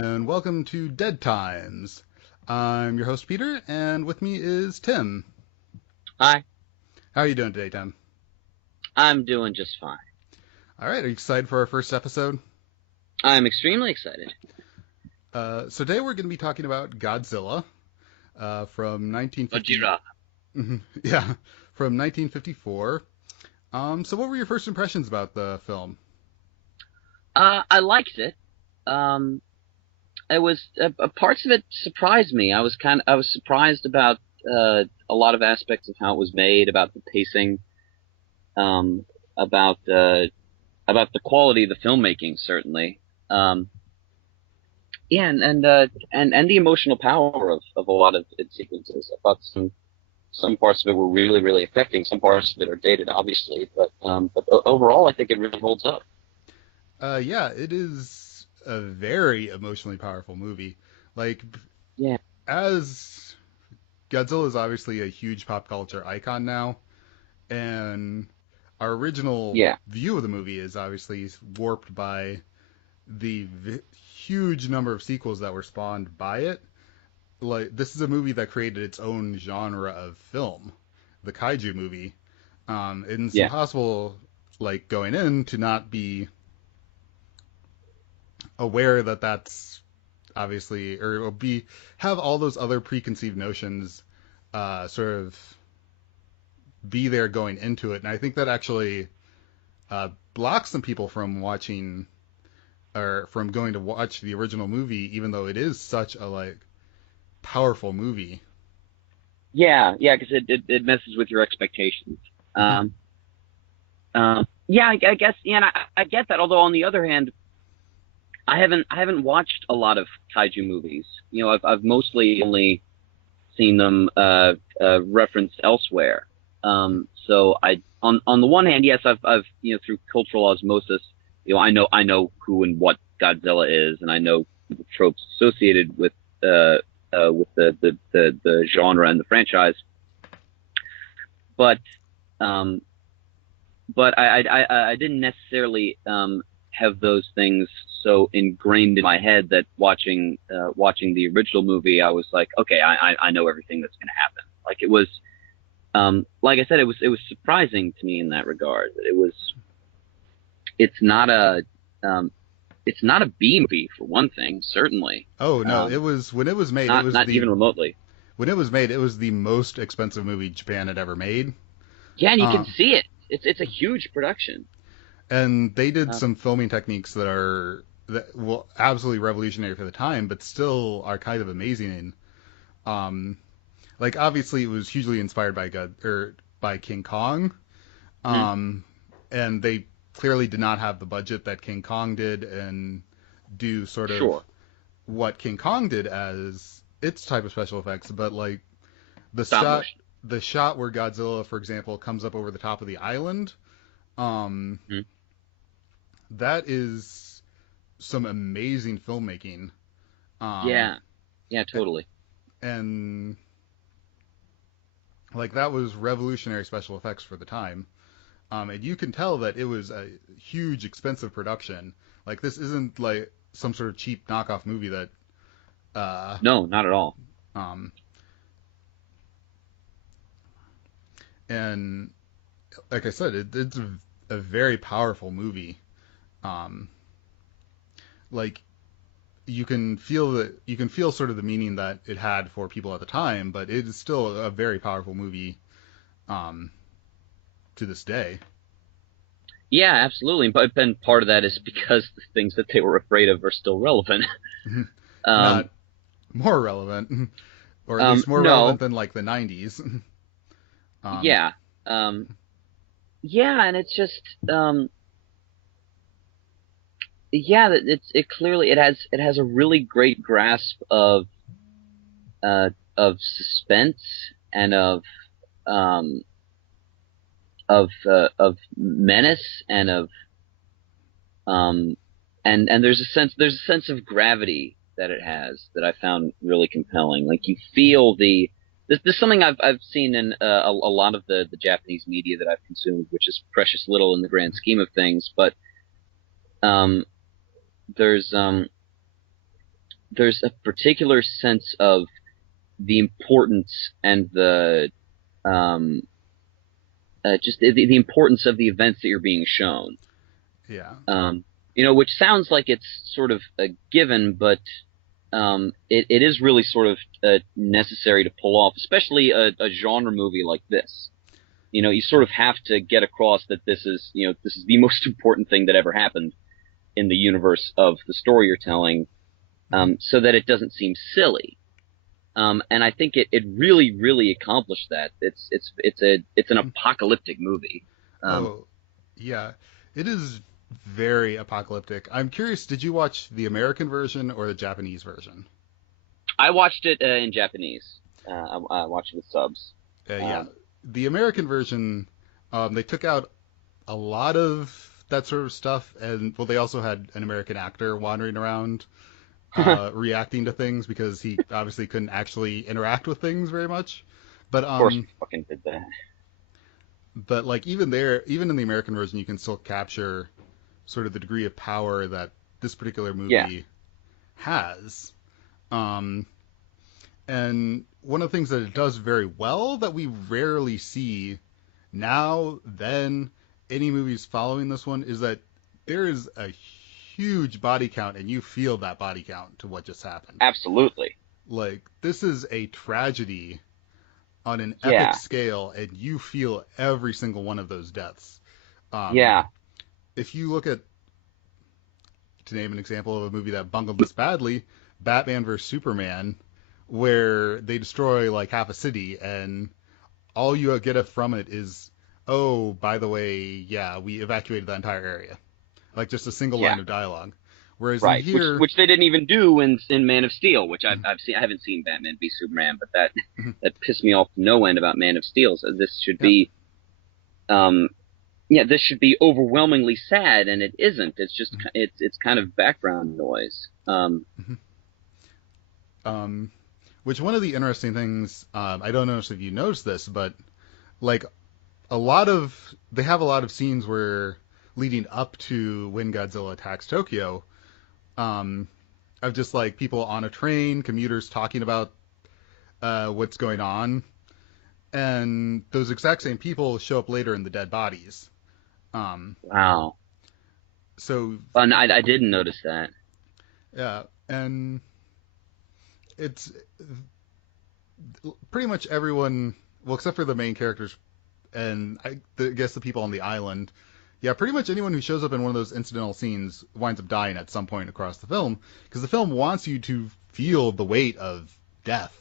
And welcome to Dead Times. I'm your host Peter, and with me is Tim. Hi, How are you doing today, Tim? I'm doing just fine. All right, are you excited for our first episode? I'm extremely excited. So today we're going to be talking about Godzilla from 1950. Gojira. Yeah, from 1954. So what were your first impressions about the film? I liked it. Um, it was parts of it surprised me. I was surprised about a lot of aspects of how it was made, about the pacing, um, about about the quality of the filmmaking, certainly. Um, yeah, and the emotional power of a lot of its sequences. I thought some parts of it were really affecting. Some parts of it are dated, obviously, but overall, I think it really holds up. Yeah, it is a very emotionally powerful movie. Like, Yeah, as Godzilla is obviously a huge pop culture icon now, and our original yeah, view of the movie is obviously warped by the huge number of sequels that were spawned by it. Like, this is a movie that created its own genre of film, the kaiju movie. And it's yeah, impossible, like, going in to not be aware that that's obviously, or be have all those other preconceived notions sort of be there going into it. And I think that actually blocks some people from watching or from going to watch the original movie, even though it is such a like powerful movie. yeah, because it messes with your expectations. Um, yeah, I guess, yeah, and I get that. Although on the other hand, I haven't watched a lot of kaiju movies. You know, I've mostly only seen them referenced elsewhere. So on the one hand, yes, I've through cultural osmosis, I know who and what Godzilla is, and I know the tropes associated with the genre and the franchise. But um, but I didn't necessarily have those things so ingrained in my head that watching the original movie, I was like, okay, I know everything that's going to happen. Like it was, like I said, it was surprising to me in that regard. It's not a um, it's not a B movie for one thing, certainly. Oh no, it was when it was made. It was Not the even remotely. when it was made. It was the most expensive movie Japan had ever made. Yeah, and you can Um, see it. It's a huge production. and they did Uh, some filming techniques that are that well absolutely revolutionary for the time, but still are kind of amazing. Um, like obviously it was hugely inspired by God or by King Kong, mhm, um, and they clearly did not have the budget that King Kong did and do sort of sure, what King Kong did as its type of special effects, but like the stop shot motion. the shot where Godzilla, for example, comes up over the top of the island, um, Mhm. that is some amazing filmmaking. Um, Yeah, yeah, totally. and like that was revolutionary special effects for the time. And you can tell that it was a huge, expensive production. Like this isn't like some sort of cheap knockoff movie that, uh, No, not at all. um, and like I said, it's a very powerful movie. Um, like you can feel sort of the meaning that it had for people at the time, but it is still a very powerful movie um, to this day. Yeah, absolutely. But then part of that is because the things that they were afraid of are still relevant. If Um, not more relevant, or at least more relevant no, than like the '90s. um, yeah, um, yeah, and it's just, yeah, it clearly it has a really great grasp of suspense and um of menace um and there's a sense of gravity that it has that I found really compelling. Like you feel this is something I've seen in a lot of the Japanese media that I've consumed, which is precious little in the grand scheme of things. But um, there's there's a particular sense of the importance and the um just the importance of the events that you're being shown. Yeah. Um, which sounds like it's sort of a given, but it is really sort of necessary to pull off, especially a genre movie like this. You sort of have to get across that this is the most important thing that ever happened in the universe of the story you're telling, Hmm. so that it doesn't seem silly. And I think it really, really accomplished that. It's an apocalyptic movie. Um, Oh, yeah. It is very apocalyptic. I'm curious, did you watch the American version or the Japanese version? I watched it in Japanese. I watched it with subs. Yeah. Um, The American version, they took out a lot of that sort of stuff, and well, they also had an American actor wandering around of reacting to things because he obviously couldn't actually interact with things very much. But course, we fucking did that. like even there, even in the American version, you can still capture sort of the degree of power that this particular Yeah, movie has. Um, and one of the things that it does very well that we rarely see now, then, any movies following this one is that there is a huge body count, and you feel that body count to what just happened. absolutely. Like, this is a tragedy on an epic Yeah, scale, and you feel every single one of those deaths. Um, yeah, if you look at, to name an example of a movie that bungled this badly, Batman vs Superman, where they destroy like half a city, and all you get from it is, oh, by the way, yeah, we evacuated that entire area. Like just a single yeah. line of dialogue. Whereas in Right. Which here, which they didn't even do in Man of Steel, which I've seen. I haven't seen Batman v Superman, but that that pissed me off no end about Man of Steel. So this should yeah, be um this should be overwhelmingly sad, and it isn't. It's just it's kind of background noise. um, which one of the interesting things, I don't know if you noticed this, but like they have a lot of scenes where leading up to when Godzilla attacks Tokyo, um, of just like people on a train, commuters talking about what's going on, and those exact same people show up later in the dead bodies. Um, Wow. so And I didn't notice that. yeah, and it's pretty much everyone, well, except for the main characters and I guess the people on the island. Yeah, pretty much anyone who shows up in one of those incidental scenes winds up dying at some point across the film because the film wants you to feel the weight of death.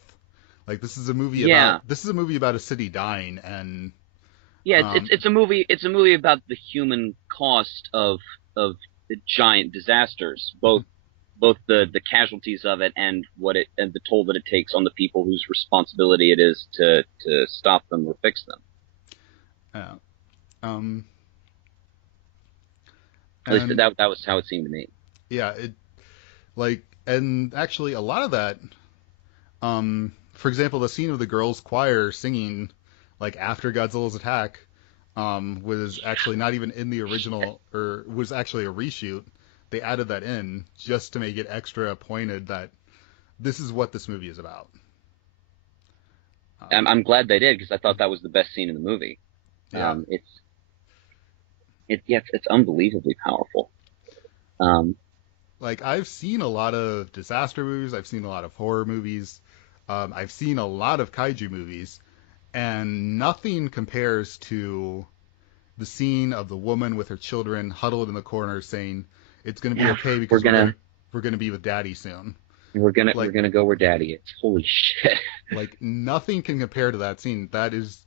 Like Yeah. this is a movie about a city dying, and Yeah, um, it's a movie about the human cost of the giant disasters, both the casualties of it and what it and the toll that it takes on the people whose responsibility it is to stop them or fix them. uh, um, At least and that was how it seemed to me. yeah, it like and actually a lot of that. For example, the scene of the girls' choir singing like after Godzilla's attack was actually not even in the original, or was actually a reshoot. They added that in just to make it extra pointed that this is what this movie is about. Um, I'm glad they did because I thought that was the best scene in the movie. yeah, It's yeah, it's unbelievably powerful. Um, like I've seen a lot of disaster movies, I've seen a lot of horror movies, I've seen a lot of kaiju movies, and nothing compares to the scene of the woman with her children huddled in the corner saying, "It's going to be yeah, okay we're because gonna we're going to be with Daddy soon." we're Like gonna go where Daddy is. Holy shit. nothing can compare to that scene. That is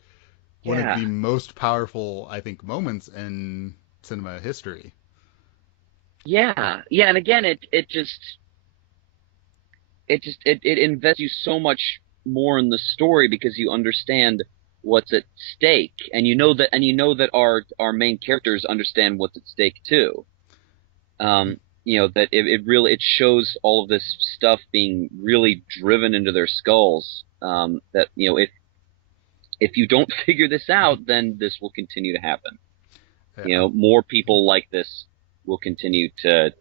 one of Yeah. the most powerful, I think, moments in cinema history. Yeah. Yeah. And again, it invests you so much more in the story because you understand what's at stake, and you know that our main characters understand what's at stake too. That it really it shows all of this stuff being really driven into their skulls. That if you don't figure this out, then this will continue to happen. Yeah. More people like this will continue to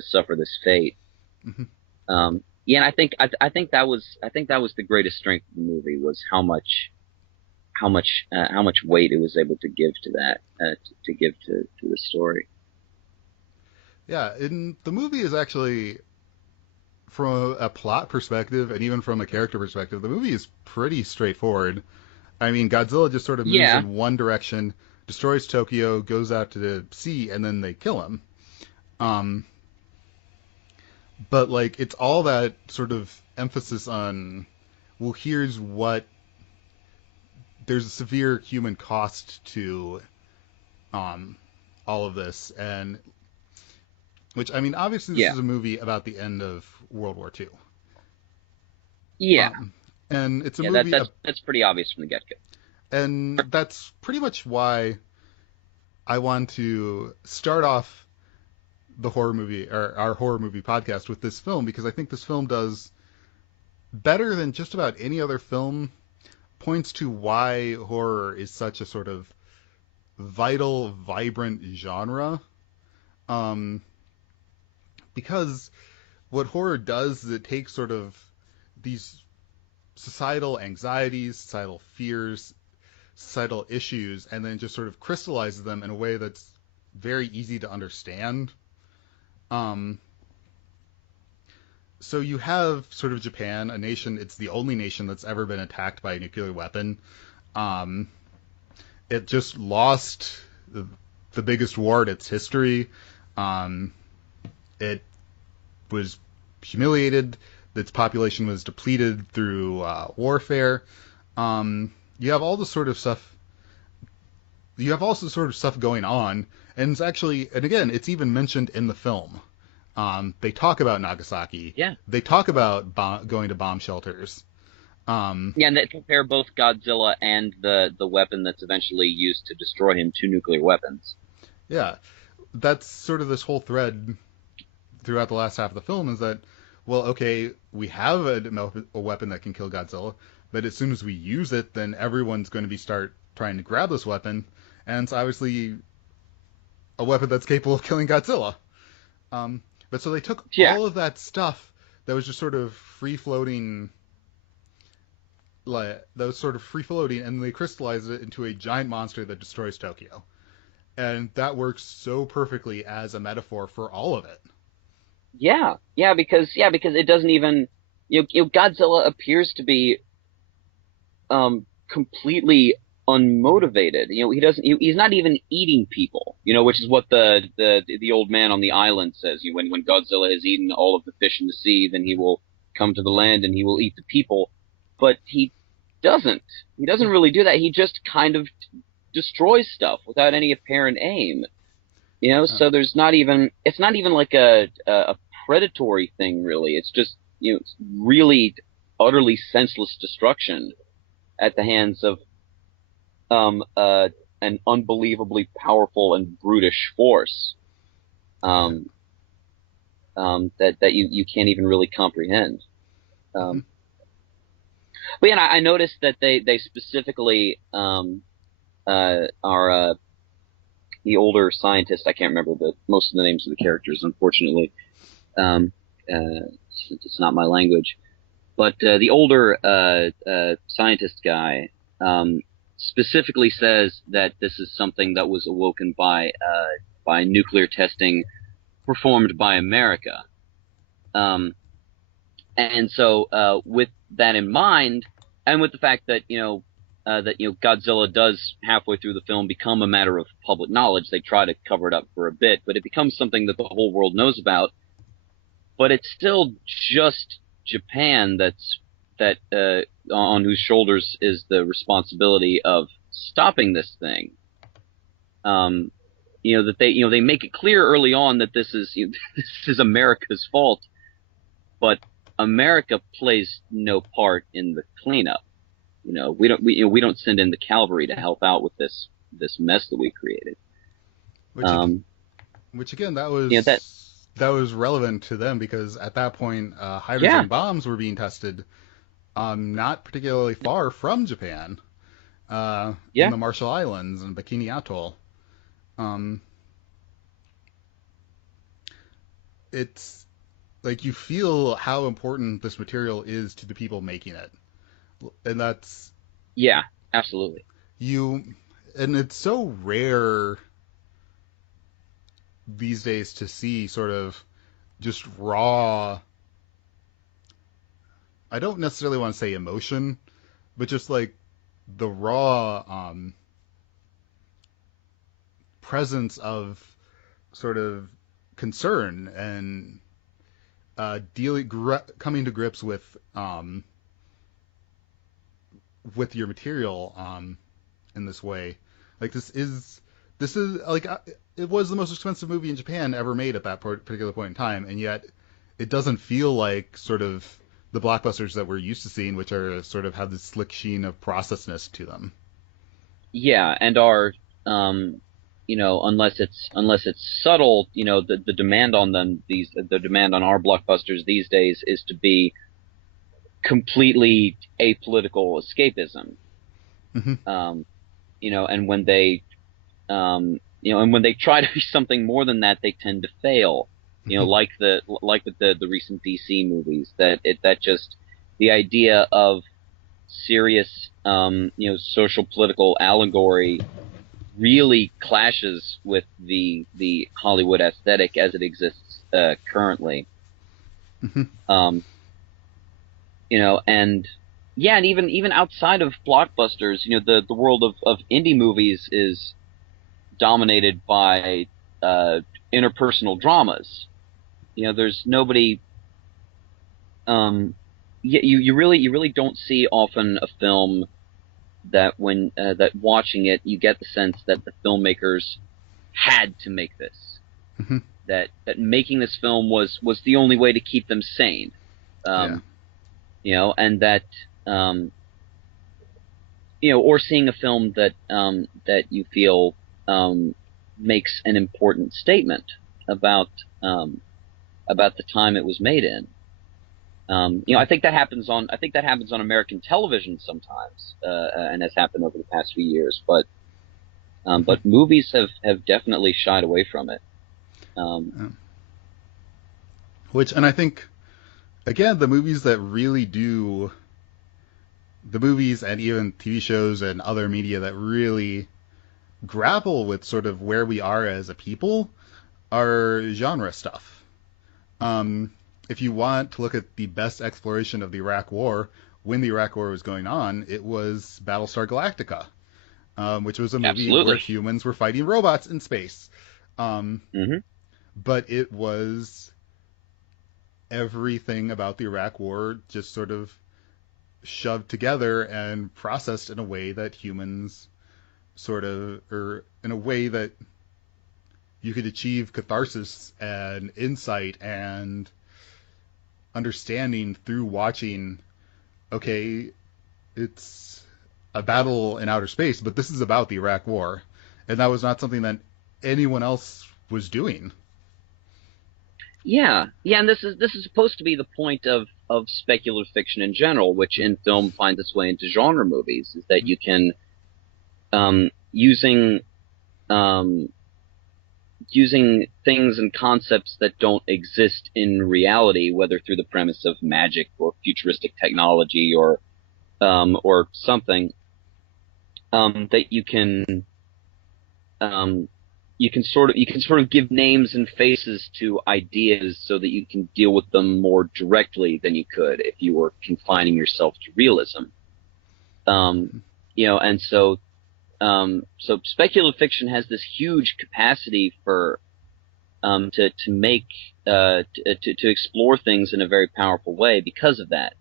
suffer this fate. Hmm. Um, Yeah, and I think that was the greatest strength of the movie was how much weight it was able to give to that to give to the story. Yeah, and the movie is actually, from a plot perspective and even from a character perspective, the movie is pretty straightforward. I mean, Godzilla just sort of moves Yeah, in one direction, destroys Tokyo, goes out to the sea, and then they kill him. Um, but like, it's all that sort of emphasis on, well, here's what there's a severe human cost to um, all of this, and which I mean, obviously, this yeah, is a movie about the end of World War II, yeah, um, and it's a yeah. That movie, that's that's pretty obvious from the get-go. and that's pretty much why I want to start off the horror movie or our horror movie podcast with this film because I think this film does better than just about any other film points to why horror is such a sort of vital, vibrant genre. Um, because what horror does is it takes sort of these societal anxieties, societal fears, societal issues, and then just sort of crystallizes them in a way that's very easy to understand. Um, so you have sort of Japan, a nation. It's the only nation that's ever been attacked by a nuclear weapon. Um, it just lost the biggest war in its history. Um, it was humiliated. Its population was depleted through warfare. You have all the sort of stuff. You have also sort of stuff going on, and it's actually, and again, it's even mentioned in the film. They talk about Nagasaki. Yeah, They talk about going to bomb shelters. Um, yeah, and that compare both Godzilla and the weapon that's eventually used to destroy him to nuclear weapons. yeah, that's sort of this whole thread throughout the last half of the film is that, well, okay, we have a weapon that can kill Godzilla, but as soon as we use it, then everyone's going to be start trying to grab this weapon, and it's obviously a weapon that's capable of killing Godzilla. Um, but so they took Yeah, all of that stuff that was just sort of free floating, like that was sort of free floating, and they crystallized it into a giant monster that destroys Tokyo, and that works so perfectly as a metaphor for all of it. yeah, because it doesn't even Godzilla appears to be completely unmotivated. He doesn't. He's not even eating people. Which is what the old man on the island says. When Godzilla has eaten all of the fish in the sea, then he will come to the land and he will eat the people. But he doesn't. He doesn't really do that. He just kind of destroys stuff without any apparent aim. Uh, So there's not even. It's not even like a predatory thing, really. It's just it's really utterly senseless destruction at the hands of um, uh, an unbelievably powerful and brutish force yeah. um, that you can't even really comprehend. Mm-hmm. Um, but yeah, I noticed that they specifically are the older scientist. I can't remember the most of the names of the characters, unfortunately. Um, it's not my language. But the older scientist guy um, specifically says that this is something that was awoken by nuclear testing performed by America. Um, and so, with that in mind, and with the fact that Godzilla does halfway through the film become a matter of public knowledge, they try to cover it up for a bit, but it becomes something that the whole world knows about. But it's still just Japan that on whose shoulders is the responsibility of stopping this thing. Um, that they make it clear early on that this is this is America's fault, but America plays no part in the cleanup. We don't send in the cavalry to help out with this mess that we created. Which Um, which again, that that was relevant to them because at that point, yeah, hydrogen bombs were being tested, not particularly far from Japan, in yeah, the Marshall Islands and Bikini Atoll. Um, it's like you feel how important this material is to the people making it, and that's Yeah, absolutely. you, and it's so rare these days to see sort of just raw. I don't necessarily want to say emotion, but just like the raw presence of sort of concern and coming to grips with your material in this way. Like this is like it was the most expensive movie in Japan ever made at that particular point in time, and yet it doesn't feel like sort of the blockbusters that we're used to seeing, which are sort of have this slick sheen of processness to them. Yeah, and our unless it's subtle, the demand on them the demand on our blockbusters these days is to be completely apolitical escapism. Mm-hmm. Um, and when they try to be something more than that, they tend to fail. Like with the recent DC movies, that just the idea of serious social political allegory really clashes with the Hollywood aesthetic as it exists currently. Mm-hmm. Um, and yeah, and even outside of blockbusters, the world of indie movies is dominated by uh, interpersonal dramas. There's nobody. Um, you really don't see often a film that watching it you get the sense that the filmmakers had to make this, Mm-hmm. that making this film was the only way to keep them sane. Yeah. Um, and that um, or seeing a film that you feel makes an important statement about um, about the time it was made in. Mm-hmm. I think that happens on American television sometimes, and has happened over the past few years. Mm-hmm. But movies have definitely shied away from it. Um, Yeah. Which, and I think again, the movies and even TV shows and other media that really grapple with sort of where we are as a people are genre stuff. Um, if you want to look at the best exploration of the Iraq War, when the Iraq War was going on, it was Battlestar Galactica, which was a movie where Absolutely. humans were fighting robots in space. Um, Hmm. but it was everything about the Iraq War just sort of shoved together and processed in a way that humans or in a way that you could achieve catharsis and insight and understanding through watching. Okay, it's a battle in outer space, but this is about the Iraq War, and that was not something that anyone else was doing. Yeah, yeah, and this is supposed to be the point of speculative fiction in general, which in film finds its way into genre movies, is that you can using um, using things and concepts that don't exist in reality, whether through the premise of magic or futuristic technology or something, that um, you can sort of give names and faces to ideas so that you can deal with them more directly than you could if you were confining yourself to realism. Um, and so speculative fiction has this huge capacity for to make to explore things in a very powerful way because of that.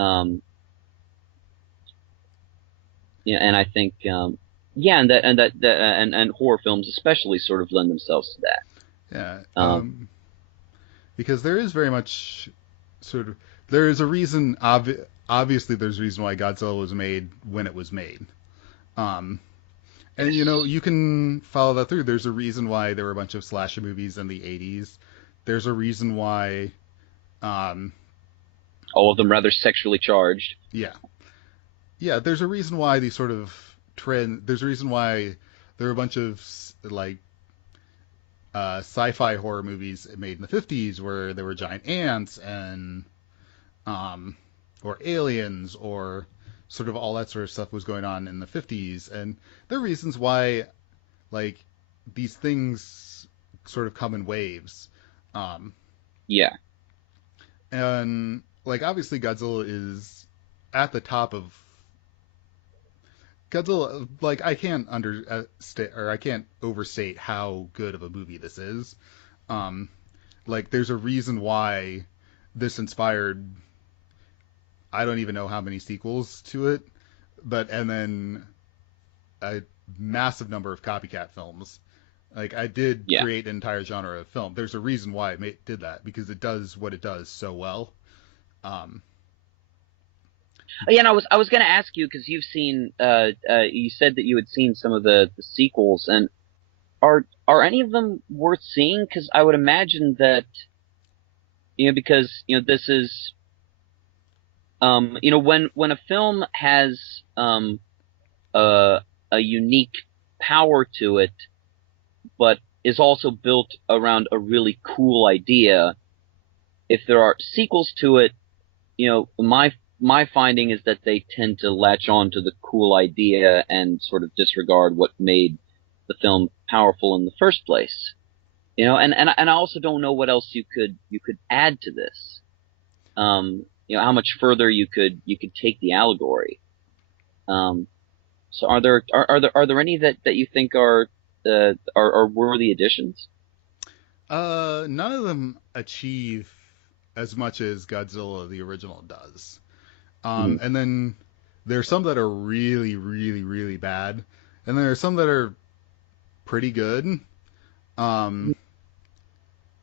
Um, and I think yeah, and horror films especially sort of lend themselves to that. Yeah, Um, because there is very much sort of there is a reason. Obviously, there's a reason why Godzilla was made when it was made. Um, and yes, you can follow that through. There's a reason why there were a bunch of slasher movies in the '80s. There's a reason why, um, all of them rather sexually charged. yeah, yeah. There's a reason why these sort of trend. There's a reason why there are a bunch of like sci-fi horror movies made in the 50s where there were giant ants um, or aliens or sort of all that sort of stuff was going on in the 50s. And there are reasons why, like, these things sort of come in waves. Um, Yeah, and, like, obviously Godzilla is at the top of Godzilla. Like, I can't understate or I can't overstate how good of a movie this is. Um, like, there's a reason why this inspired, I don't even know how many sequels to it, but and then a massive number of copycat films. Like, I did yeah. create an entire genre of film. There's a reason why it did that, because it does what it does so well. Um, Yeah, and I was going to ask you because you said that you had seen some of the sequels, and are any of them worth seeing? Because I would imagine that because this is when a film has a a unique power to it, but is also built around a really cool idea. If there are sequels to it, my finding is that they tend to latch on to the cool idea and sort of disregard what made the film powerful in the first place. And I also don't know what else you could add to this. How much further you could take the allegory. Um, so are there any that you think are worthy additions? none of them achieve as much as Godzilla the original does. Hmm. And then there are some that are really, really, really bad, and there are some that are pretty good. Um,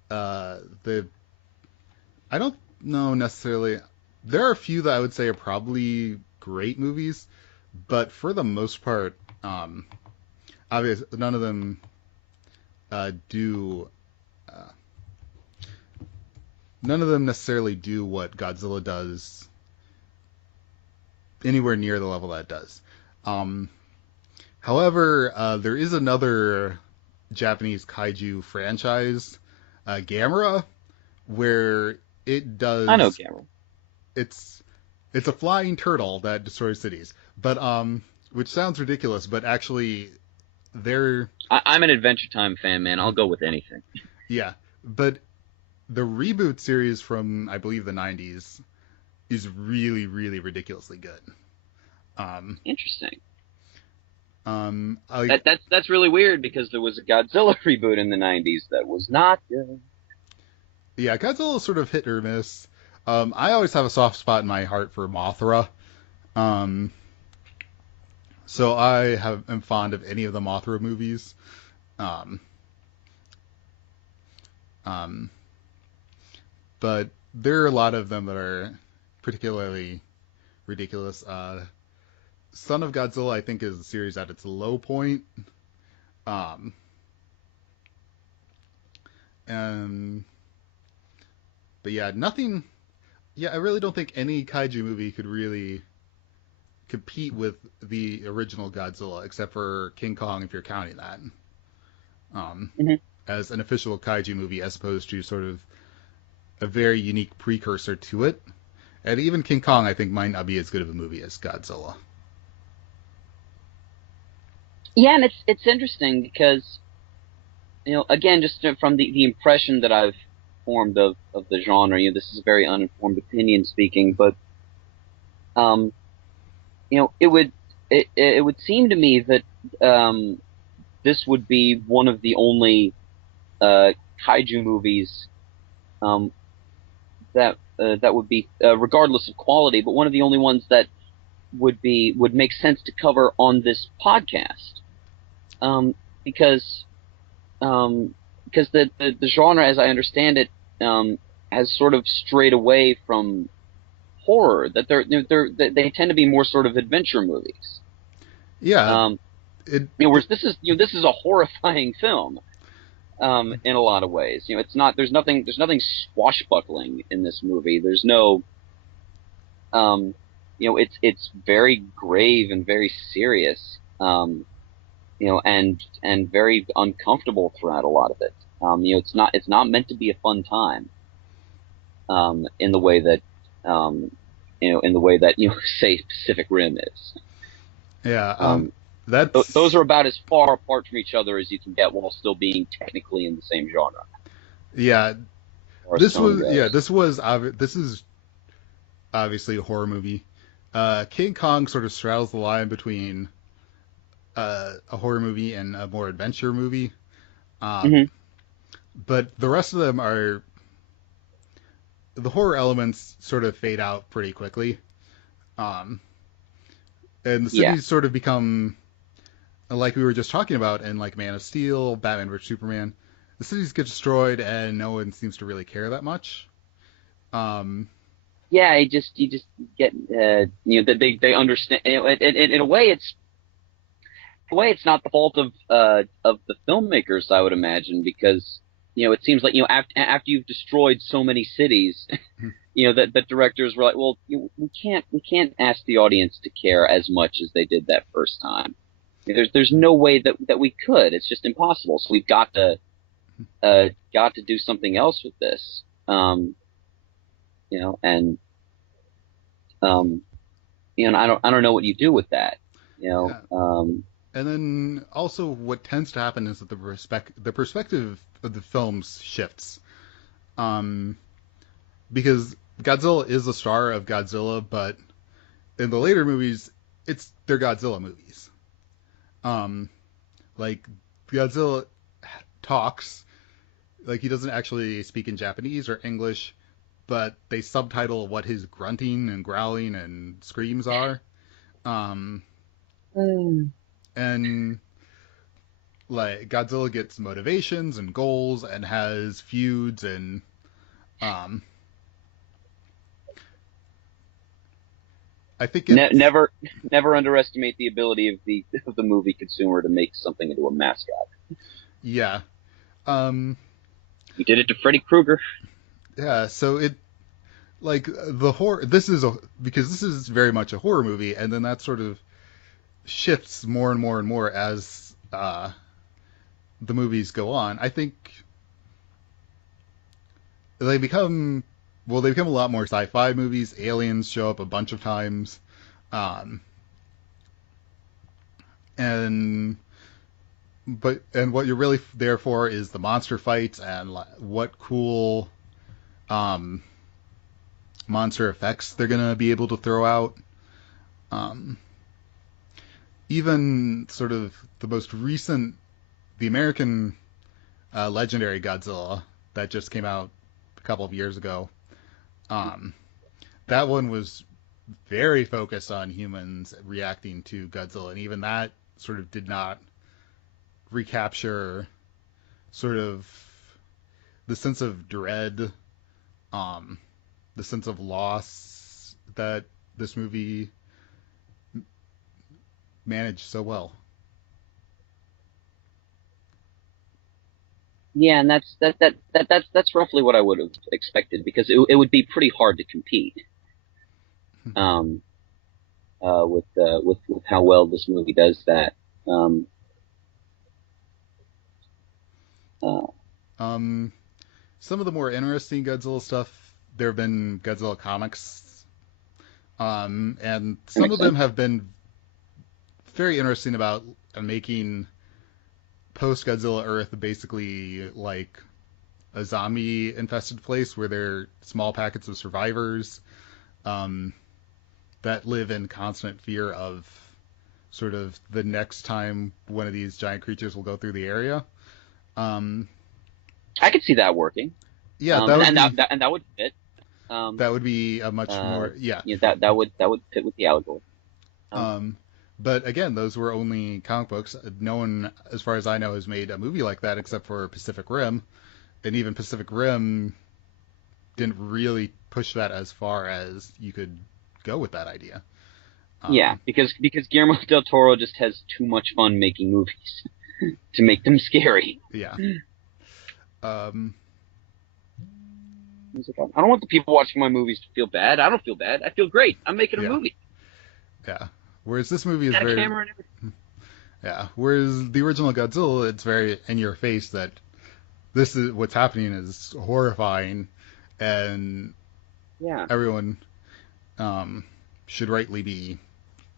the I don't know necessarily. There are a few that I would say are probably great movies, but for the most part, obviously none of them do. Uh, None of them necessarily do what Godzilla does anywhere near the level that it does. Um, However, there is another Japanese kaiju franchise, Gamera, where it I know, does Cameron. it's it's a flying turtle that destroys cities, but which sounds ridiculous, but actually they're I'm an Adventure Time fan, man. I'll go with anything. yeah, but the reboot series from I believe the 90s is really really ridiculously good. Um, Interesting. I That's really weird because there was a Godzilla reboot in the '90s that was not good. Yeah, Godzilla is sort of hit or miss. I always have a soft spot in my heart for Mothra. Um, so am fond of any of the Mothra movies. Um, um, but there are a lot of them that are particularly ridiculous. Son of Godzilla, I think, is a series at its low point. Um, and but yeah, nothing. Yeah, I really don't think any kaiju movie could really compete with the original Godzilla, except for King Kong, if you're counting that um, Hmm. as an official kaiju movie, as opposed to sort of a very unique precursor to it. And even King Kong, I think, might not be as good of a movie as Godzilla. Yeah, and it's interesting because again, just from the impression that I've formed of the genre, this is a very uninformed opinion speaking, but um, it would seem to me that um this would be one of the only uh kaiju movies um that would be regardless of quality, but one of the only ones that would make sense to cover on this podcast. Um, because because the genre, as I understand it, has sort of strayed away from horror. That they tend to be more sort of adventure movies. Yeah, Um, it, whereas this is a horrifying film. In a lot of ways, it's not. There's nothing swashbuckling in this movie. There's no. It's very grave and very serious. And very uncomfortable throughout a lot of it. It's not meant to be a fun time, in the way that, um, in the way that, say Pacific Rim is. Yeah, Um, those that's are about as far apart from each other as you can get while still being technically in the same genre, yeah. as far as tone goes. This is obviously a horror movie. King Kong sort of straddles the line between a horror movie and a more adventure movie. Um, Hmm. but the rest of them are the horror elements sort of fade out pretty quickly. Um, and the Yeah. cities sort of become like we were just talking about in like Man of Steel, Batman vs Superman. The cities get destroyed and no one seems to really care that much. Um, Yeah, you just get, that they understand, in a way. It's not the fault of the filmmakers, I would imagine, because it seems like, after you've destroyed so many cities, that directors were like, well, we can't ask the audience to care as much as they did that first time. There's no way that we could. It's just impossible. So we've got to do something else with this. And um, and I don't know what you do with that. You know, yeah. um, And then also what tends to happen is that the perspective of the films shifts. Um, because Godzilla is the star of Godzilla, but in the later movies, they're Godzilla movies. Um, like Godzilla talks, like he doesn't actually speak in Japanese or English, but they subtitle what his grunting and growling and screams are. Um, Mm. and like Godzilla gets motivations and goals and has feuds and um, I think it's Never underestimate the ability of the movie consumer to make something into a mascot. yeah. Um, We did it to Freddy Krueger. yeah, so it like the horror. This is a because this is very much a horror movie, and then that sort of shifts more and more and more as the movies go on. I think they become they become a lot more sci-fi movies. Aliens show up a bunch of times, um, and what you're really there for is the monster fights and what cool um, monster effects they're gonna be able to throw out. Um, Even sort of the most recent, the American legendary Godzilla that just came out a couple of years ago. Um, that one was very focused on humans reacting to Godzilla, and even that sort of did not recapture sort of the sense of dread, um, the sense of loss that this movie managed so well. Yeah, and that's roughly what I would have expected, because it would be pretty hard to compete, um, with how well this movie does that. Um, uh, um, some of the more interesting Godzilla stuff, there have been Godzilla comics, and that some makes of them sense. have been very interesting about making post Godzilla Earth basically like a zombie infested place where there are small packets of survivors um, that live in constant fear of sort of the next time one of these giant creatures will go through the area. Um, I could see that working, yeah, that would be and that would fit. Um, a much more yeah. that would fit with the allegory. Um, Um, but again, those were only comic books. No one, as far as I know, has made a movie like that except for Pacific Rim, and even Pacific Rim didn't really push that as far as you could go with that idea. yeah, Um, because Guillermo del Toro just has too much fun making movies to make them scary. yeah. Um, He's like, I don't want the people watching my movies to feel bad. I don't feel bad. I feel great. I'm making a yeah. movie. Yeah. Whereas this movie is Got a very camera and everything. yeah. Whereas the original Godzilla, it's very in your face that this is what's happening is horrifying, and Yeah. everyone um, should rightly be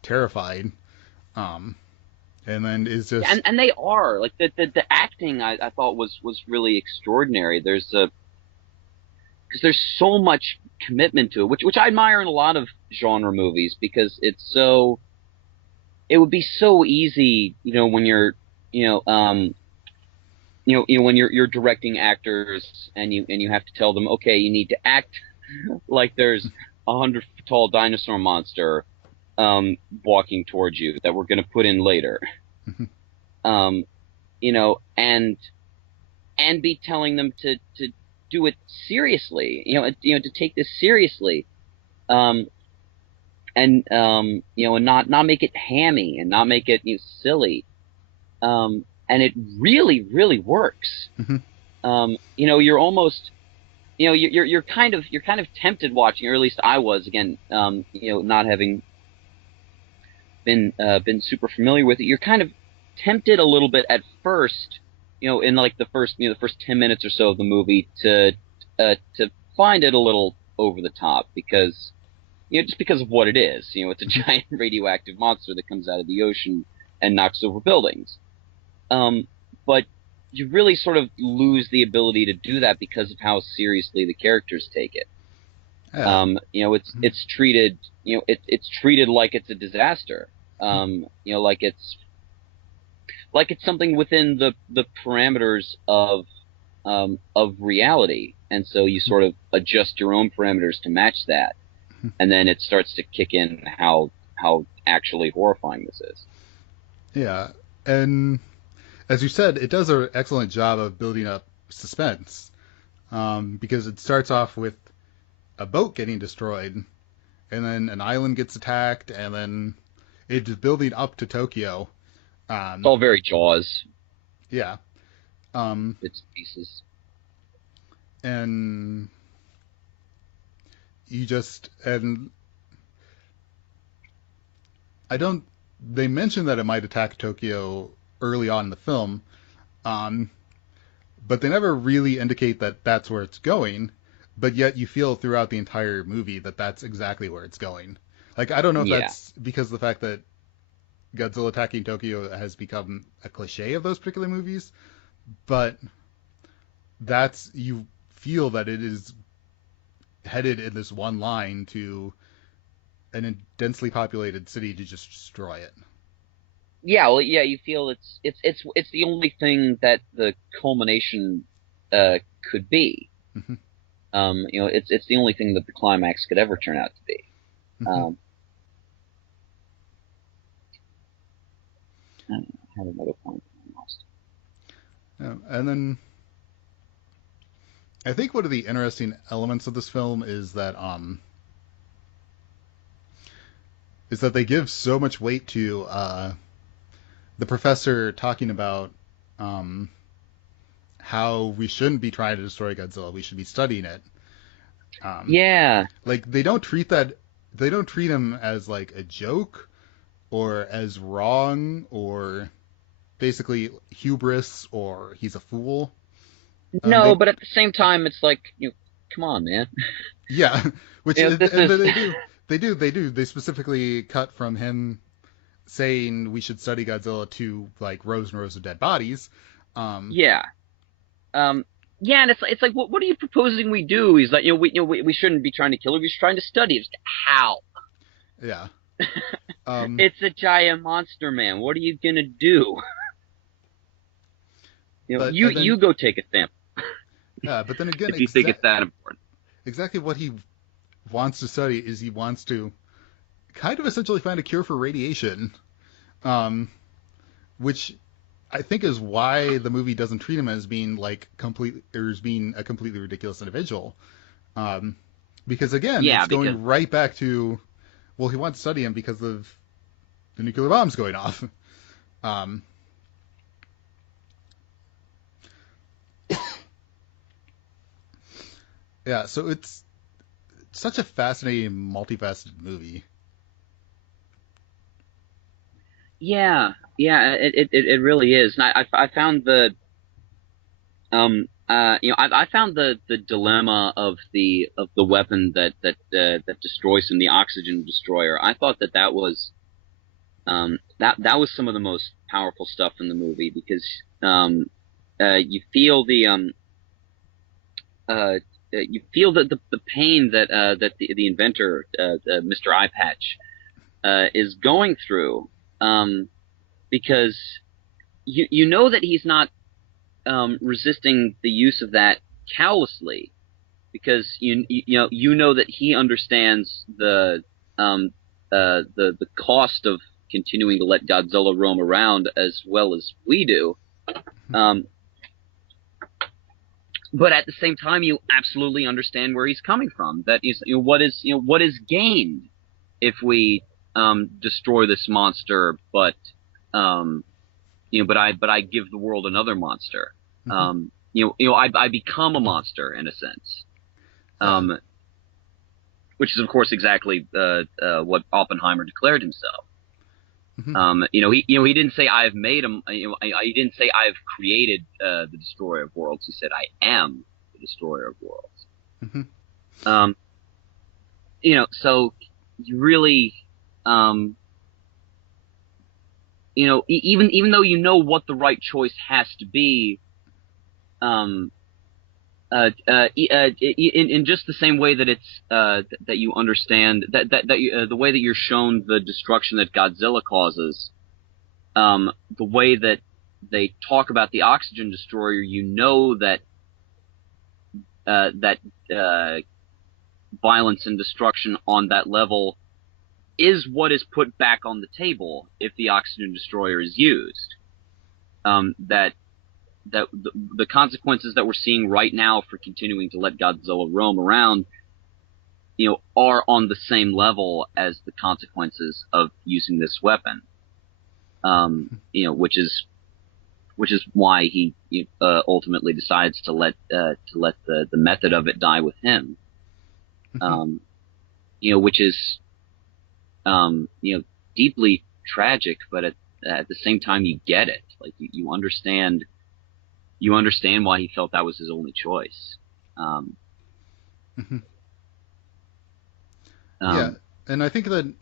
terrified. Um, and then is just And they are like the acting I thought was really extraordinary. There's a because there's so much commitment to it, which I admire in a lot of genre movies because it would be so easy, when you know, um, when you're directing actors and you have to tell them, okay, you need to act like there's 100 tall dinosaur monster walking towards you that we're going to put in later, um, and be telling them to do it seriously, to take this seriously, um, and not make it hammy and not make it silly, and it really really works. You're almost you're kind of tempted watching, or at least I was again, not having been super familiar with it. You're kind of tempted a little bit at first, in like the first 10 minutes or so of the movie to find it a little over the top because just because of what it is. It's a giant radioactive monster that comes out of the ocean and knocks over buildings. Um, but you really sort of lose the ability to do that because of how seriously the characters take it. yeah. It's treated, it's treated like it's a disaster. Like it's something within the parameters of reality, and so you sort of adjust your own parameters to match that, and then it starts to kick in how actually horrifying this is. Yeah, and as you said, it does an excellent job of building up suspense, because it starts off with a boat getting destroyed, and then an island gets attacked, and then it's building up to Tokyo. It's Um, all very Jaws, yeah, um, bits and pieces. and and I don't. They mentioned that it might attack Tokyo early on in the film, um, but they never really indicate that that's where it's going. But yet you feel throughout the entire movie that that's exactly where it's going. Like I don't know if Yeah. that's because of the fact that Godzilla attacking Tokyo has become a cliche of those particular movies, but that's you feel that it is headed in this one line to an densely populated city to just destroy it. Yeah, well, yeah, you feel it's the only thing that the culmination could be. Hmm. It's the only thing that the climax could ever turn out to be. Hmm. Um, I don't know, I had another point I lost. Yeah. And then I think one of the interesting elements of this film is that they give so much weight to the professor talking about um, how we shouldn't be trying to destroy Godzilla. We should be studying it. Um, Yeah, like they don't treat him as like a joke or as wrong or basically hubris or he's a fool. no, They but at the same time, it's like, come on, man. Yeah, which This and is they specifically cut from him saying we should study Godzilla to like rows and rows of dead bodies. Um, yeah. Um, yeah, and it's like, what are you proposing we do? He's like, we shouldn't be trying to kill him. We're trying to study him. How? yeah. Um, It's a giant monster, man. What are you gonna do? but You go take a sample but then again, if you think it's that important. exactly what he wants to study is he wants to kind of essentially find a cure for radiation, um, which I think is why the movie doesn't treat him as being like complete or as being a completely ridiculous individual. Um, because again, Yeah, it's because going right back to well, he wants to study him because of the nuclear bombs going off. Um, yeah, so it's such a fascinating, multifaceted movie. yeah, yeah, it really is. And I found um I found the dilemma of the weapon that destroys him, the oxygen destroyer. I thought that was that was some of the most powerful stuff in the movie because you feel you feel the pain that the inventor, Mr. Eye Patch, is going through, because you know that he's not resisting the use of that callously, because you know that he understands the cost of continuing to let Godzilla roam around as well as we do. Um, but at the same time, you absolutely understand where he's coming from. That is, what is gained if we destroy this monster, but um, but I give the world another monster. Hmm. I become a monster in a sense. Yeah. Um, which is of course exactly what Oppenheimer declared himself. Hmm. He didn't say I've made him. He didn't say I've created the destroyer of worlds. He said I am the destroyer of worlds. Hmm. Um, so you really, um, even though you know what the right choice has to be, um, in just the same way that it's that you understand the way that you're shown the destruction that Godzilla causes, the way that they talk about the oxygen destroyer, you know that uh, violence and destruction on that level is what is put back on the table if the oxygen destroyer is used. That the consequences that we're seeing right now for continuing to let Godzilla roam around, are on the same level as the consequences of using this weapon. Which is why he ultimately decides to let the method of it die with him. Hmm. Um, which is you know deeply tragic, but at the same time you get it. Like you understand why he felt that was his only choice. Um, Hmm. Yeah, um, and I think that,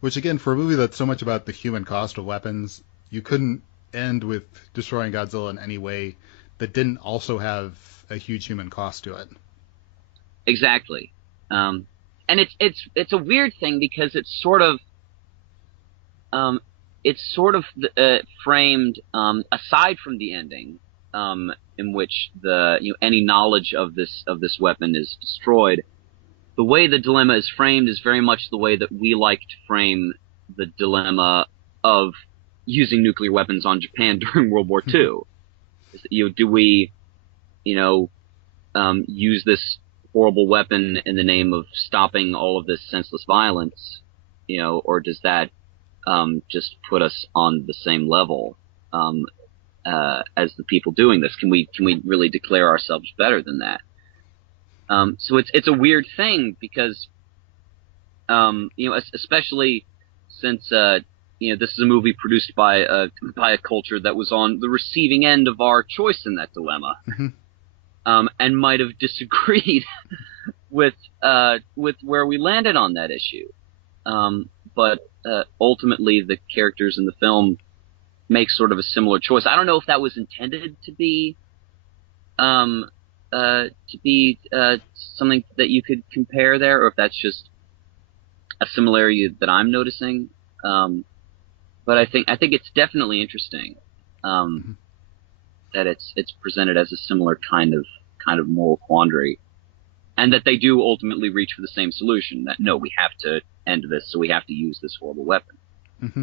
which again, for a movie that's so much about the human cost of weapons, you couldn't end with destroying Godzilla in any way that didn't also have a huge human cost to it. exactly. Um, and it's a weird thing because um, it's sort of framed, aside from the ending, in which the any knowledge of this weapon is destroyed. The way the dilemma is framed is very much the way that we like to frame the dilemma of using nuclear weapons on Japan during World War II. Is that, do we, you know, use this horrible weapon in the name of stopping all of this senseless violence, or does that just put us on the same level as the people doing this? Can we really declare ourselves better than that? So it's a weird thing because especially since this is a movie produced by a culture that was on the receiving end of our choice in that dilemma, Hmm. and might have disagreed with where we landed on that issue. But ultimately, the characters in the film make sort of a similar choice. I don't know if that was intended um, to be something that you could compare there, or if that's just a similarity that I'm noticing. Um, but I think it's definitely interesting um, that it's presented as a similar kind of moral quandary, and that they do ultimately reach for the same solution. That no, we have to end this, so we have to use this horrible weapon. Hmm.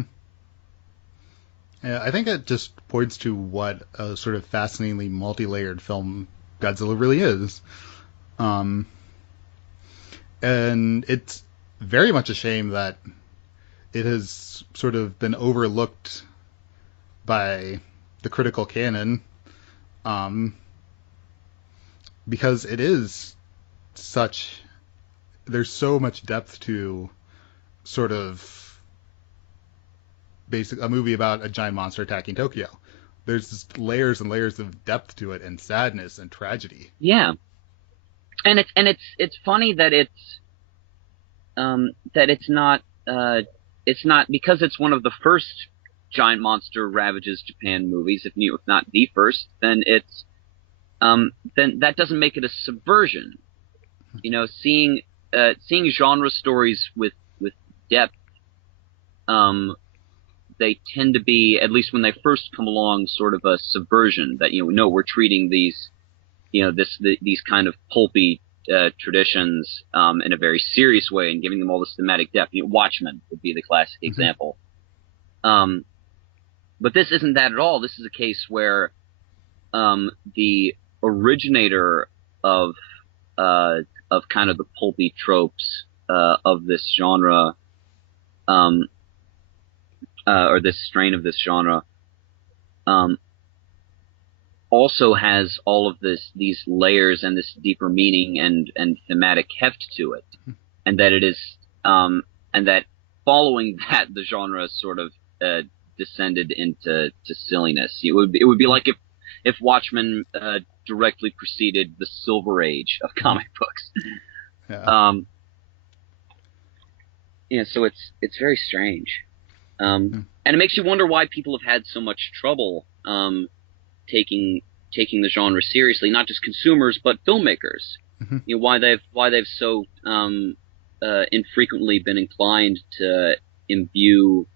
Yeah, I think it just points to what a sort of fascinatingly multi-layered film Godzilla really is. Um, and it's very much a shame that it has sort of been overlooked by the critical canon, um, because it is such, there's so much depth to sort of basic a movie about a giant monster attacking Tokyo. there's just layers and layers of depth to it and sadness and tragedy. Yeah, and it's funny that it's not because it's one of the first giant monster ravages Japan movies, if not the first, then that doesn't make it a subversion. Seeing genre stories with depth, um, they tend to be, at least when they first come along, sort of a subversion that, no, we're treating these kind of pulpy traditions in a very serious way and giving them all this thematic depth. Watchmen would be the classic Mm-hmm. example. Um, but this isn't that at all. This is a case where the originator of uh, of kind of the pulpy tropes of this genre, um, or this strain of this genre, um, also has all of these layers and this deeper meaning and thematic heft to it, and that it is and that following that the genre sort of descended into silliness. It would be like if Watchmen directly preceded the Silver Age of comic books. Yeah. Um, so it's very strange, and it makes you wonder why people have had so much trouble taking taking the genre seriously, not just consumers but filmmakers. Mm-hmm. Why they've so infrequently been inclined to imbue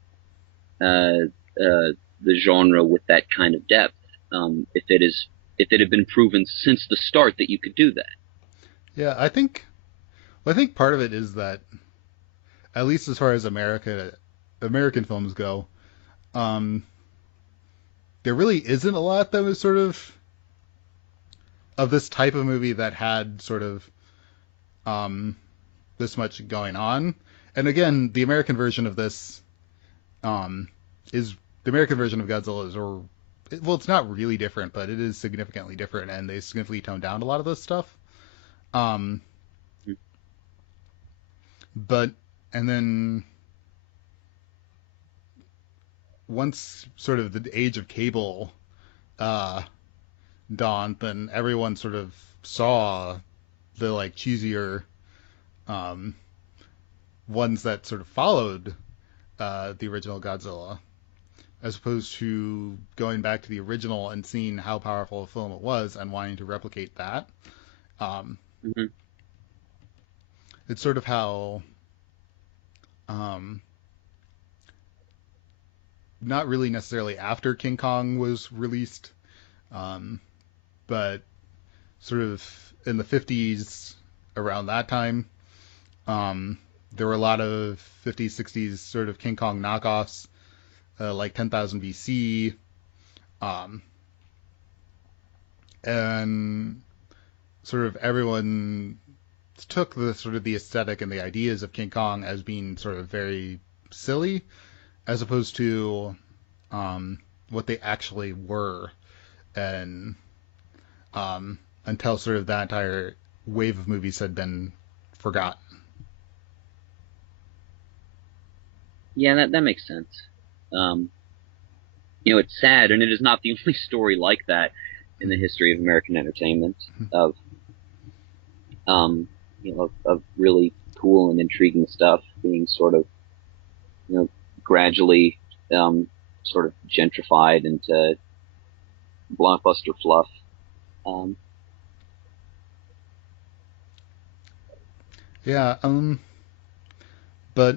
the genre with that kind of depth. If it had been proven since the start that you could do that. Yeah, I think part of it is that, at least as far as American films go, um, there really isn't a lot that was sort of this type of movie that had sort of um, this much going on. And again, the American version of this um, is the American version of Godzilla is, or well, it's not really different, but it is significantly different, and they significantly toned down a lot of this stuff. Um, but and then once sort of the age of cable uh, dawned, then everyone sort of saw the like cheesier um, ones that sort of followed the original Godzilla, as opposed to going back to the original and seeing how powerful a film it was and wanting to replicate that. Um, Hmm. it's sort of how um, not really necessarily after King Kong was released, um, but sort of in the 50s, around that time, um, there were a lot of 50s, 60s sort of King Kong knockoffs, like 10,000 BC, um, and sort of everyone took the sort of the aesthetic and the ideas of King Kong as being sort of very silly, as opposed to what they actually were, and until sort of that entire wave of movies had been forgotten. Yeah, that makes sense. Um, it's sad, and it is not the only story like that in the history of American entertainment of of really cool and intriguing stuff being sort of you know gradually um, sort of gentrified into blockbuster fluff. Um, Yeah, but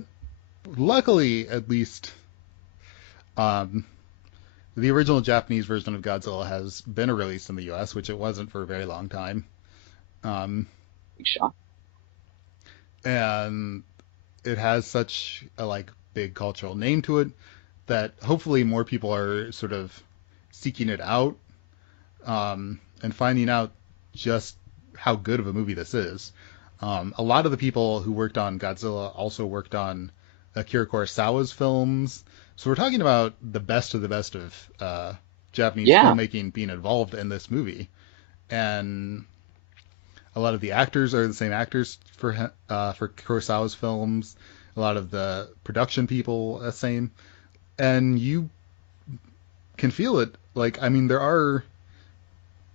luckily, at least, um, the original Japanese version of Godzilla has been released in the U.S., which it wasn't for a very long time. Um, Big shock. and it has such a like big cultural name to it that hopefully more people are sort of seeking it out, and finding out just how good of a movie this is. A lot of the people who worked on Godzilla also worked on Akira Kurosawa's films, so we're talking about the best of the best of Japanese Yeah, filmmaking being involved in this movie, and a lot of the actors are the same actors for Kurosawa's films. A lot of the production people are the same, and can feel it. Like, I mean, there are,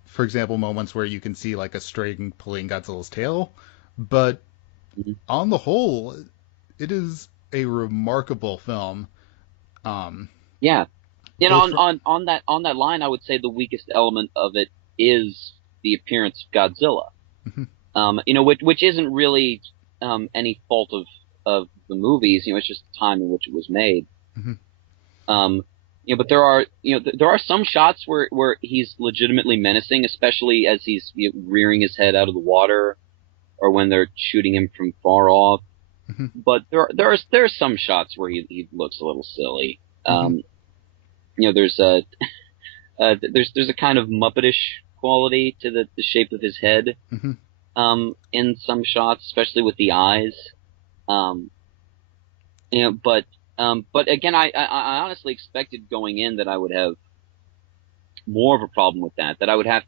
for example, moments where you can see like a string pulling Godzilla's tail, but Mhm. on the whole, it is a remarkable film. Um, Yeah. You know, both for on that line, I would say the weakest element of it is the appearance of Godzilla. Mhm, Which isn't really any fault of the movies. It's just the time in which it was made. mhm, Um, but there are some shots where he's legitimately menacing, especially as he's rearing his head out of the water, or when they're shooting him from far off. mhm, But there are some shots where he looks a little silly. mhm, There's a kind of Muppetish quality to the shape of his head. mhm. In some shots, especially with the eyes. Um, but again, I honestly expected going in that I would have more of a problem with that. That I would have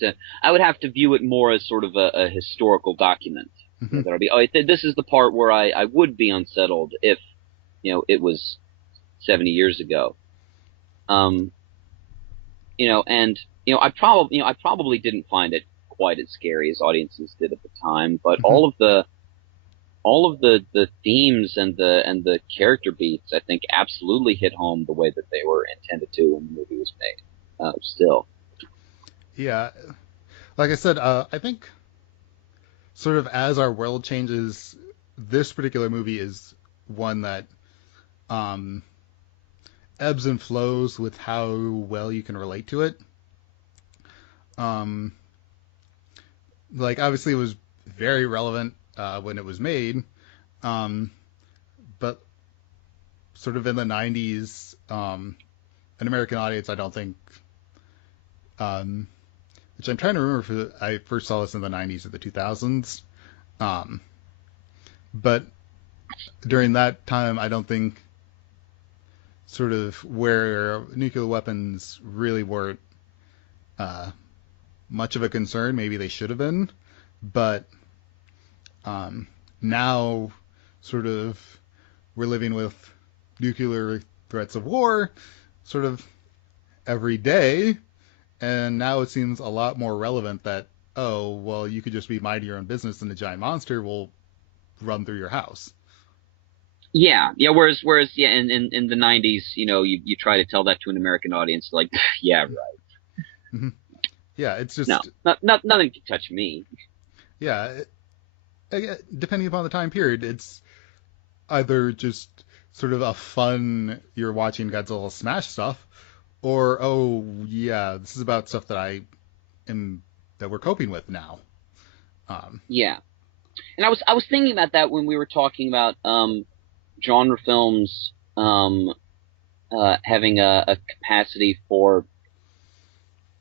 to view it more as sort of a historical document. Mhm. That would be, this is the part where I would be unsettled if, it was 70 years ago. Um, and I probably didn't find it quite as scary as audiences did at the time, but Mhm. all of the themes and the character beats, I think, absolutely hit home the way that they were intended to when the movie was made. Still, Yeah, like I said, I think sort of as our world changes, this particular movie is one that um, ebbs and flows with how well you can relate to it. Um, like obviously, it was very relevant when it was made, um, but sort of in the '90s, an American audience, I don't think. Um, which I'm trying to remember if I first saw this in the '90s or the 2000s. Um, but during that time, I don't think sort of where nuclear weapons really weren't uh, much of a concern. Maybe they should have been, but um, now, sort of, we're living with nuclear threats of war, sort of every day, and now it seems a lot more relevant that oh well, you could just be minding your own business and a giant monster will run through your house. yeah, yeah. Whereas, yeah, in the '90s, you try to tell that to an American audience, like, yeah, right. Mm-hmm. Yeah, it's No, just nothing can touch me. yeah. Depending upon the time period, it's either just sort of a fun you're watching Godzilla smash stuff, or oh yeah, this is about stuff that I am that we're coping with now. Um, Yeah, and I was thinking about that when we were talking about genre films having a capacity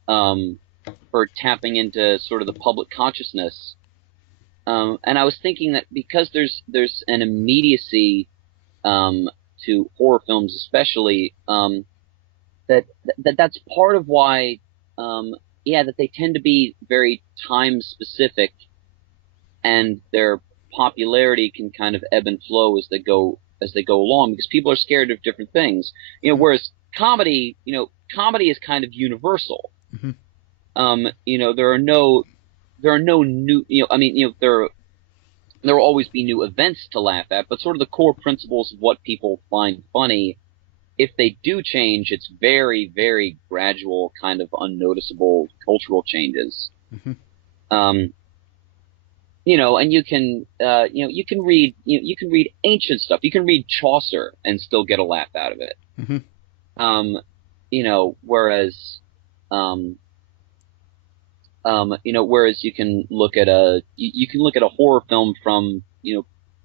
um, for tapping into sort of the public consciousness. And I was thinking that because there's an immediacy to horror films, especially that's part of why, that they tend to be very time specific, and their popularity can kind of ebb and flow as they go along because people are scared of different things. Whereas comedy is kind of universal. mhm, There are no new, I mean, there will always be new events to laugh at, but sort of the core principles of what people find funny, if they do change, it's very, very gradual, kind of unnoticeable cultural changes. mhm, Um, and you can read, you can read ancient stuff. You can read Chaucer and still get a laugh out of it. mhm, Um, whereas, um, whereas you can look at a horror film from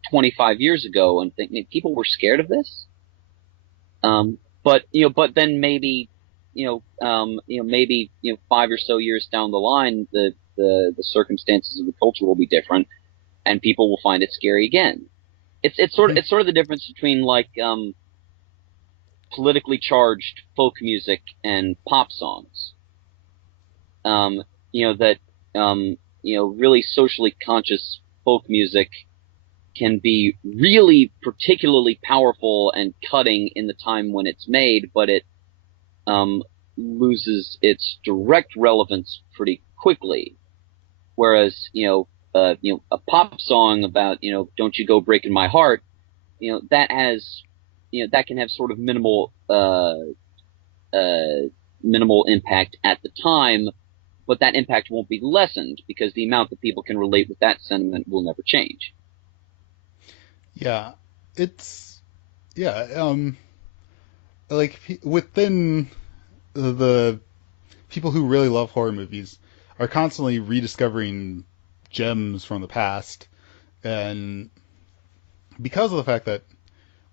25 years ago and think, "Man, people were scared of this." But then maybe, maybe 5 or so years down the line, the circumstances of the culture will be different, and people will find it scary again. mhm, It's sort of the difference between like politically charged folk music and pop songs. Um, that really socially conscious folk music can be really particularly powerful and cutting in the time when it's made, but it um, loses its direct relevance pretty quickly. Whereas, a pop song about, don't you go breaking my heart, that has, that can have sort of uh, minimal impact at the time, but that impact won't be lessened because the amount that people can relate with that sentiment will never change. Yeah, it's yeah. Like within the people who really love horror movies are constantly rediscovering gems from the past, and because of the fact that,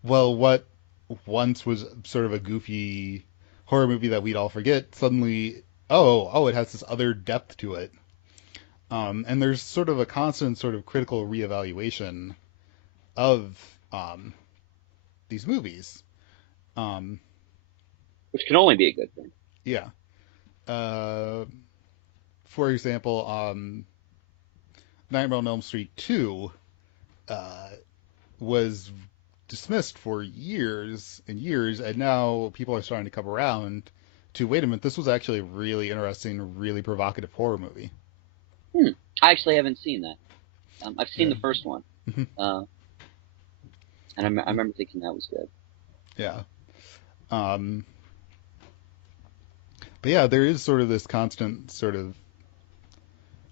well, what once was sort of a goofy horror movie that we'd all forget, suddenly, oh, it has this other depth to it. And there's sort of a constant sort of critical reevaluation of um, these movies. Um, Which can only be a good thing. yeah. Uh, for example, Nightmare on Elm Street 2 uh, was dismissed for years and years, and now people are starting to come around to, wait a minute, this was actually a really interesting, really provocative horror movie. Hmm. I actually haven't seen that. I've seen Yeah. the first one, uh, and I remember thinking that was good. Yeah. Um, but yeah, there is sort of this constant sort of,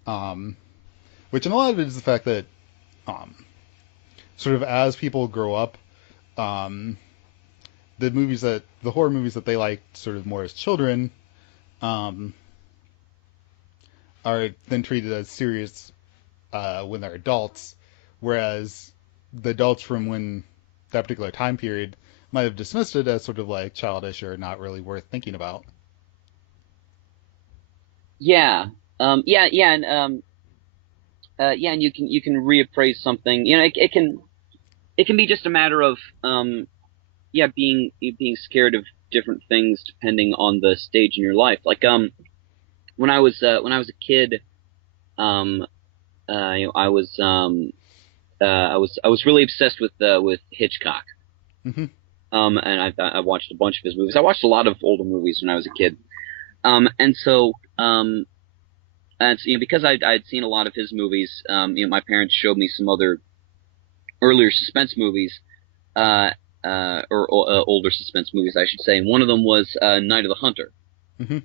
um, which, and a lot of it is the fact that, um, sort of as people grow up, um, the horror movies that they liked sort of more as children, um, are then treated as serious when they're adults, whereas the adults from when that particular time period might have dismissed it as sort of like childish or not really worth thinking about. Yeah, and yeah, and you can reappraise something. It can be just a matter of yeah, being scared of different things depending on the stage in your life. Like when I was a kid, um, I was really obsessed with Hitchcock. Mm-hmm. And I watched a bunch of his movies. I watched a lot of older movies when I was a kid. And so and so, because I'd seen a lot of his movies, my parents showed me some other earlier suspense movies, uh, or older suspense movies, I should say. And one of them was Night of the Hunter, Mm-hmm.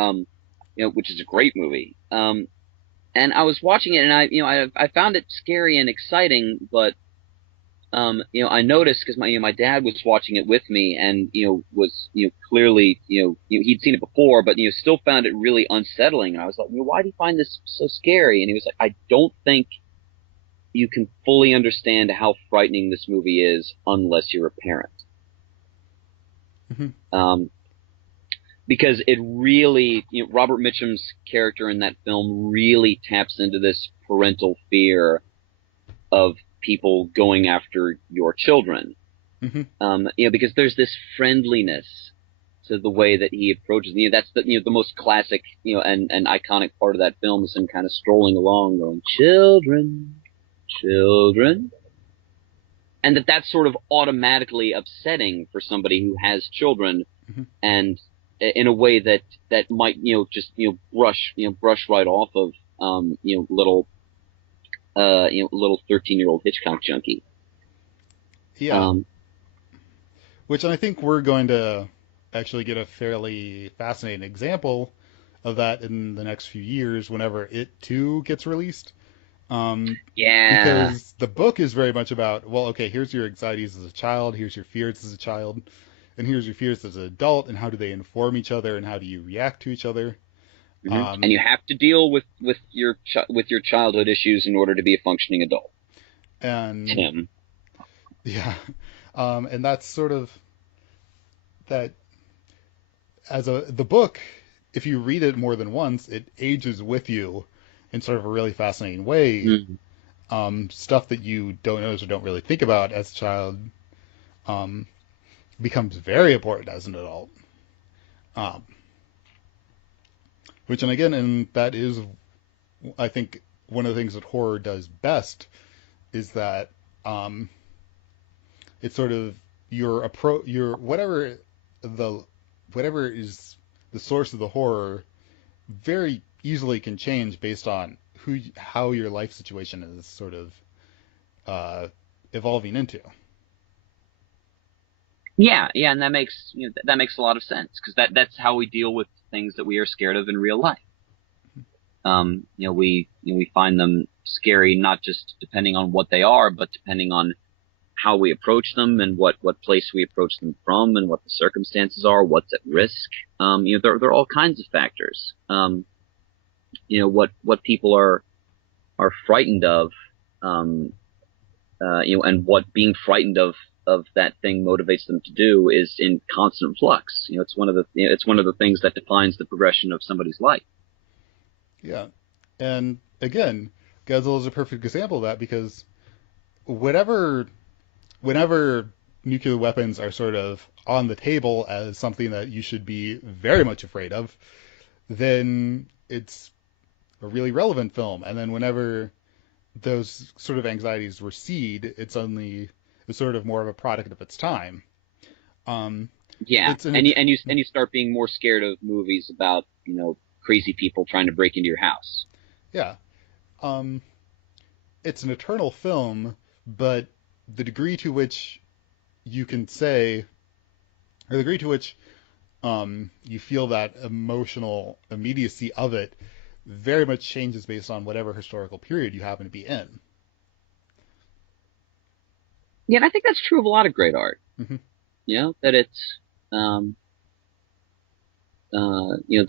um, which is a great movie. And I was watching it, and I found it scary and exciting, but I noticed because my dad was watching it with me, and was clearly he'd seen it before, but still found it really unsettling. And I was like, why do you find this so scary? And he was like, I don't think you can fully understand how frightening this movie is unless you're a parent. Mm-hmm. Um, because it really, Robert Mitchum's character in that film really taps into this parental fear of people going after your children. Mm-hmm. Because there's this friendliness to the way that he approaches. That's the most classic, and iconic part of that film is him kind of strolling along, going, "Children, children," and that's sort of automatically upsetting for somebody who has children, Mm-hmm. and in a way that might just brush right off of little 13-year-old Hitchcock junkie. Yeah, Um, which I think we're going to actually get a fairly fascinating example of that in the next few years whenever it too gets released. Um, yeah. because the book is very much about, well, okay, here's your anxieties as a child, here's your fears as a child, and here's your fears as an adult, and how do they inform each other, and how do you react to each other? And Um, you have to deal with your childhood issues in order to be a functioning adult, and Tim. yeah, and that's sort of that as the book. If you read it more than once, it ages with you in sort of a really fascinating way. Mm. Stuff that you don't notice or don't really think about as a child um, becomes very important as an adult. Um, which, and again, and that is, I think, one of the things that horror does best is that um, it's sort of your approach, your whatever the whatever is the source of the horror very easily can change based on how your life situation is sort of uh, evolving into. Yeah, yeah, and that makes that makes a lot of sense because that's how we deal with things that we are scared of in real life. We find them scary not just depending on what they are, but depending on how we approach them and what place we approach them from and what the circumstances are, what's at risk. There are all kinds of factors. What people are frightened of, um, and what being frightened of that thing motivates them to do is in constant flux. It's one of the things that defines the progression of somebody's life. Yeah, and again, Godzilla is a perfect example of that because whatever whenever nuclear weapons are sort of on the table as something that you should be very much afraid of, then it's a really relevant film. And then whenever those sort of anxieties recede, it's sort of more of a product of its time. Um, Yeah, it's an and you start being more scared of movies about crazy people trying to break into your house. yeah, um, it's an eternal film, but the degree to which you can say, or the degree to which you feel that emotional immediacy of it very much changes based on whatever historical period you happen to be in. Yeah, and I think that's true of a lot of great art. Mm-hmm. That it's um, the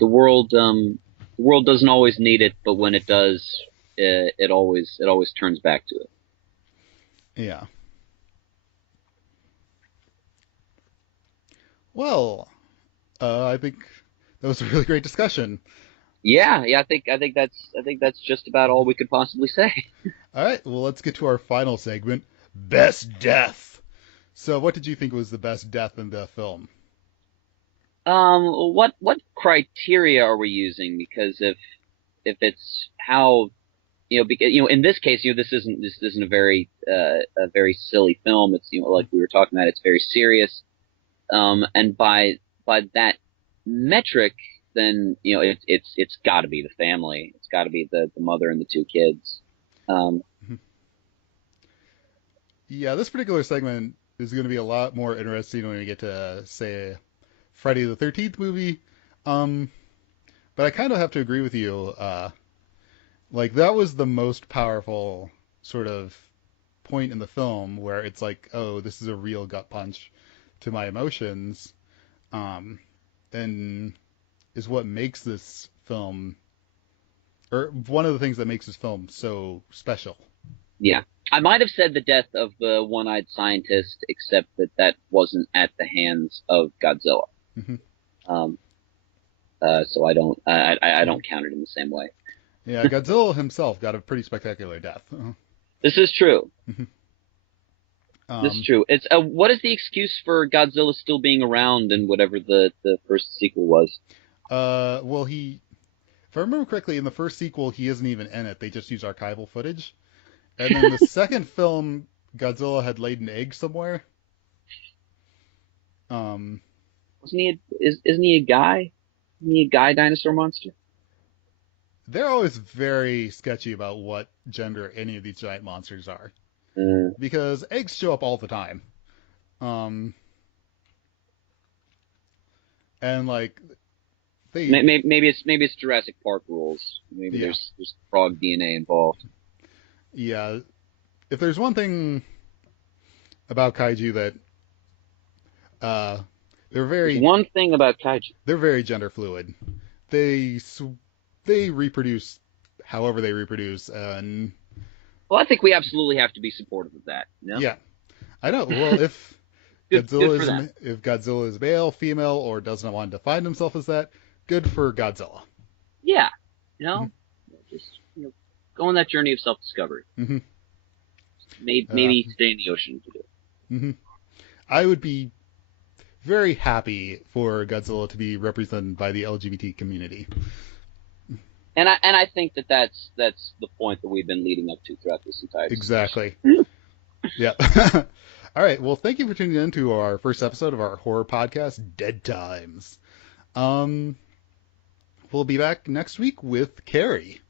world doesn't always need it, but when it does, it always turns back to it. Yeah. Well, I think that was a really great discussion. Yeah, yeah, I think that's just about all we could possibly say. All right, well, let's get to our final segment, best death. So, what did you think was the best death in the film? What criteria are we using? Because if it's how because in this case, this isn't a very silly film. It's like we were talking about, it's very serious. And by that metric, then it's got to be the family. It's got to be the mother and the two kids. Um, Yeah, this particular segment is going to be a lot more interesting when we get to, say, Friday the 13th movie. Um, but I kind of have to agree with you. Like, that was the most powerful sort of point in the film where it's like, oh, this is a real gut punch to my emotions. Um, and is what makes this film, or one of the things that makes this film so special. yeah, I might have said the death of the one-eyed scientist, except that wasn't at the hands of Godzilla. Hmm. Um, so I don't count it in the same way. Yeah, Godzilla himself got a pretty spectacular death. This is true. This is um, true. It's what is the excuse for Godzilla still being around in whatever the first sequel was? well, if I remember correctly, in the first sequel, he isn't even in it. They just use archival footage. And then the second film, Godzilla had laid an egg somewhere. Um, Wasn't he? Isn't he a guy? Isn't he a guy dinosaur monster? they're always very sketchy about what gender any of these giant monsters are Uh, because eggs show up all the time. Um, and like they, maybe it's Jurassic Park rules. Maybe yeah, there's frog DNA involved. yeah. If there's one thing about kaiju that uh, they're There's very one thing about kaiju. they're very gender fluid. They they reproduce however they reproduce, and Well, I think we absolutely have to be supportive of that. yeah, I know. Well, Good for them. If Godzilla is male, female, or doesn't want to define himself as that, good for Godzilla. Yeah, Mm-hmm. just go on that journey of self-discovery. Mm-hmm. Uh, Maybe stay in the ocean to do it. mm-hmm. I would be very happy for Godzilla to be represented by the LGBT community. And I think that's the point that we've been leading up to throughout this entire discussion. Exactly. Yeah. All right. Well, thank you for tuning in to our first episode of our horror podcast, Dead Times. Um, we'll be back next week with Carrie.